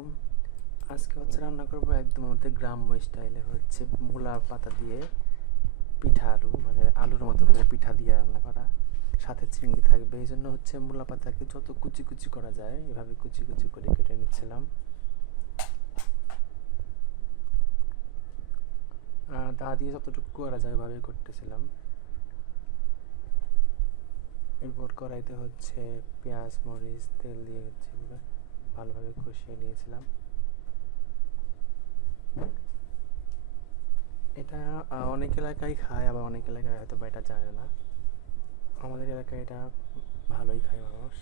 আলাইকুম। আজকে হচ্ছে রান্না করব একদম আমাদের গ্রাম্য স্টাইলে হচ্ছে মূলা পাতা দিয়ে পিঠা আলু মানে আলুর মতো করে পিঠা দিয়ে রান্না করা। সাথে চিংড়ি থাকবে এই জন্য হচ্ছে মূলা পাতাকে যত কুচি কুচি করা যায়, এভাবে কুচি কুচি করে কেটে নিচ্ছিলাম। দা দিয়ে যতটুকু করা যায় ওভাবে করতেছিলাম। এরপর কড়াইতে হচ্ছে পেঁয়াজ, মরিচ, তেল দিয়ে হচ্ছে ভালোভাবে কষিয়ে নিয়েছিলাম। এটা অনেক এলাকায় খায়, আবার অনেক এলাকায় হয়তো বা এটা জানে না। আমাদের এলাকায় এটা ভালোই খায় মানুষ।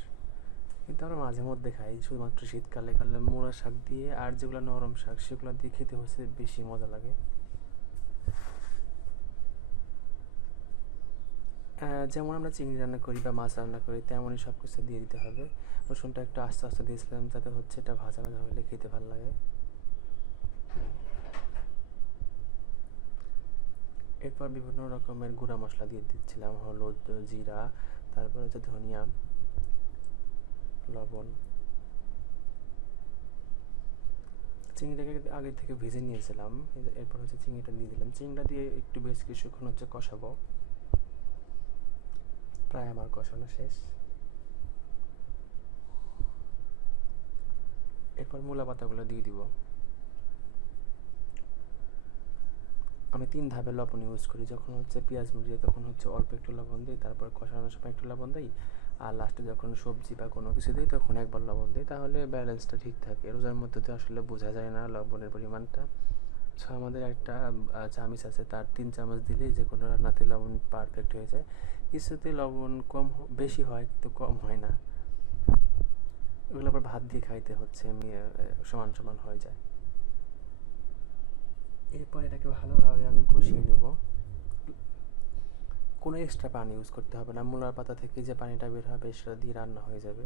কিন্তু আমরা মাঝে মধ্যে খাই, শুধুমাত্র শীতকালে। কালে মোড়া শাক দিয়ে আর যেগুলো নরম শাক, সেগুলো দিয়ে খেতে হচ্ছে বেশি মজা লাগে। যেমন আমরা চিংড়ি রান্না করি বা মাছ রান্না করি, তেমনই সব কিছু দিয়ে দিতে হবে। রসুনটা একটু আস্তে আস্তে দিয়েছিলাম যাতে হচ্ছে এটা ভাজা ভাজা হলে খেতে ভালো লাগে। এরপর বিভিন্ন রকমের গুঁড়া মশলা দিয়ে দিচ্ছিলাম, হলুদ, জিরা, তারপর হচ্ছে ধনিয়া, লবণ। চিংড়িটাকে আগে থেকে ভেজে নিয়েছিলাম, এরপর হচ্ছে চিংড়িটা দিয়ে দিলাম। চিংড়িটা দিয়ে একটু বেশ কিছুক্ষণ হচ্ছে কষাবো। প্রায় আমার কষানো শেষ। এরপর মূলা পাতাগুলো দিয়ে দিব। আমি তিন ধাপে লবণ ইউজ করি, যখন হচ্ছে পেঁয়াজ মুড়িয়ে তখন হচ্ছে অল্প একটু লবণ দিই, তারপর কষানোর সময় একটু লবণ দিই, আর লাস্টে যখন সবজি বা কোনো কিছু দিই তখন একবার লবণ দিই, তাহলে ব্যালেন্সটা ঠিক থাকে। রোজার মধ্যে তো আসলে বোঝা যায় না লবণের পরিমাণটা। সো আমাদের একটা চামচ আছে, তার তিন চামচ দিলেই যে কোনো রান্নাতে লবণ পারফেক্ট হয়ে যায়। কিছুতে লবণ কম বেশি হয়, কিন্তু কম হয় না। ওগুলো আবার ভাত দিয়ে খাইতে হচ্ছে সমান সমান হয়ে যায়। এরপর এটাকে ভালোভাবে আমি কষিয়ে নেব। কোনো এক্সট্রা পানি ইউজ করতে হবে না। মূলার পাতা থেকে যে পানিটা বের হবে, সেটা দিয়ে রান্না হয়ে যাবে।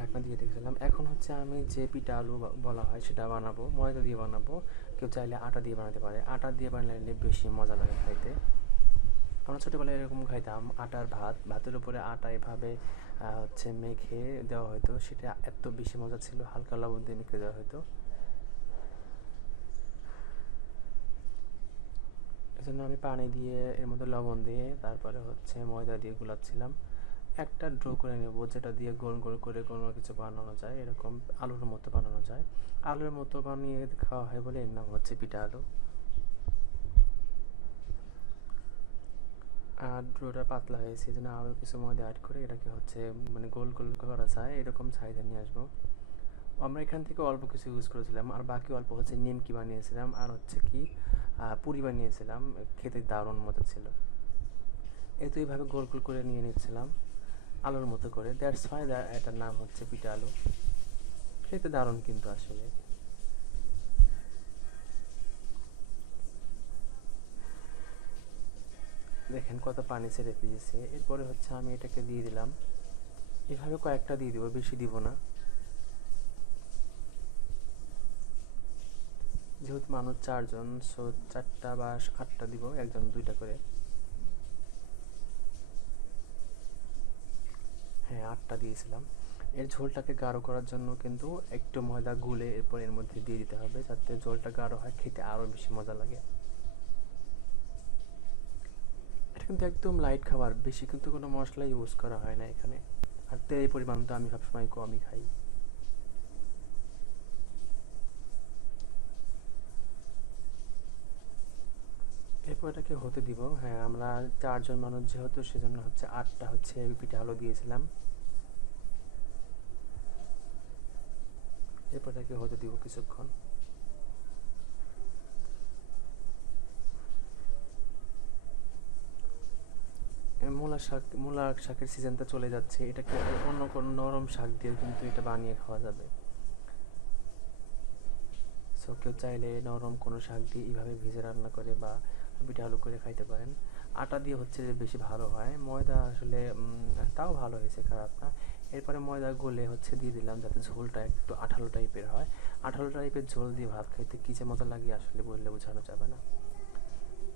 ঢাকনা দিয়ে রেখেছিলাম এখন হচ্ছে আমি যে পিঠা আলু বলা হয় সেটা বানাবো, ময়দা দিয়ে বানাবো। কেউ চাইলে আটা দিয়ে বানাতে পারে। আটা দিয়ে বানালে বেশি মজা লাগে খাইতে। আমরা ছোটোবেলায় এরকম খাইতাম, আটার ভাত। ভাতের উপরে আটা এভাবে হচ্ছে মেখে দেওয়া হতো সেটা এত বেশি মজা ছিল, হালকা লবণ দিয়ে মেখে দেওয়া হতো এজন্য আমি পানি দিয়ে, এর মধ্যে লবণ দিয়ে, তারপরে হচ্ছে ময়দা দিয়ে গুলাচ্ছিলাম। একটা ড্র করে নেব যেটা দিয়ে গোল গোল করে কোনো কিছু বানানো যায়, এরকম আলুর মতো বানানো যায়। আলুর মতো বানিয়ে খাওয়া হয় বলে এর নাম হচ্ছে পিঠা আলু। আর ড্রোটা পাতলা হয়েছে, এই জন্য আরও কিছু ময়দা অ্যাড করে এটাকে হচ্ছে মানে গোল গোল করা যায়, এরকম সাইজে নিয়ে আসব। আমরা এখান থেকে অল্প কিছু ইউজ করেছিলাম, আর বাকি অল্প হচ্ছে নিমকি বানিয়েছিলাম, আর হচ্ছে কি পুরি বানিয়েছিলাম, খেতে দারুণ মতো ছিল। এই তো এইভাবে গোল গোল করে নিয়ে নিচ্ছিলাম। আলুর মতো করে। দ্যাটস ওয়াই এটার নাম হচ্ছে পিঠা আলু। খেতে দারুণ কিন্তু আসলে। দেখেন কত পানি ছেড়ে দিয়েছে। এরপরে হচ্ছে আমি এটাকে দিয়ে দিলাম। এভাবে কয়েকটা দিয়ে দিব, বেশি দিব না। যেহেতু মানুষ চারজন সো চারটা বা আটটা দিব, একজন দুইটা করে। আটটা দিয়েছিলাম। এর ঝোলটাকে গাঢ় করার জন্য কিন্তু একটু ময়দা গুলে এরপর এর মধ্যে দিয়ে দিতে হবে, যাতে ঝোলটা গাঢ় হয়, খেতে আরও বেশি মজা লাগে। এটা কিন্তু একদম লাইট খাবার, বেশি কিন্তু কোনো মশলা ইউজ করা হয় না এখানে। আর তেলের পরিমাণ তো আমি সবসময় কমই খাই। এরপর এটাকে হতে দিব হ্যাঁ আমরা চারজন মানুষ যেহেতু, সেজন্য হচ্ছে আটটা হচ্ছে পিঠা আলু দিয়েছিলাম। এরপর এটাকে হতে দিব কিছুক্ষণ। মূলা শাক, মূলা শাকের সিজনটা চলে যাচ্ছে। এটাকে অন্য কোনো নরম শাক দিয়ে কিন্তু এটা বানিয়ে খাওয়া যাবে। সো কেউ চাইলে নরম কোনো শাক দিয়ে এইভাবে ভেজে রান্না করে বা পিঠা আলু করে খাইতে পারেন। আটা দিয়ে হচ্ছে যে বেশি ভালো হয়। ময়দা আসলে তাও ভালো হয়েছে খারাপ না। এরপরে ময়দা গলে হচ্ছে দিয়ে দিলাম যাতে ঝোলটা একটু আঠালো টাইপের হয়। আঠালো টাইপের ঝোল দিয়ে ভাত খাইতে কী যে মজা লাগে আসলে বললে বোঝানো যাবে না।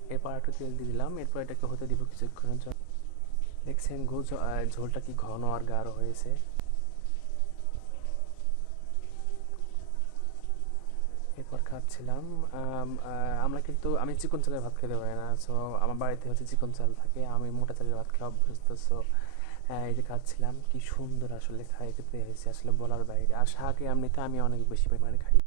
এরপর একটু তেল দিয়ে দিলাম। এরপর এটাকে হতে দিব কিছুক্ষণের জন্য। দেখছেন ঘো- ঝোলটা কি ঘন আর গাঢ় হয়েছে। এরপর খাচ্ছিলাম। আমরা কিন্তু, আমি চিকন চালের ভাত খেতে পারি না সো আমার বাড়িতে হচ্ছে চিকন চাল থাকে, আমি মোটা চালের ভাত খাওয়া অভ্যস্ত সো এই যে খাচ্ছিলাম, কি সুন্দর আসলে খাইতে হয়েছে আসলে বলার বাইরে। আর শাক, এমনিতে আমি অনেক বেশি পরিমাণে খাই।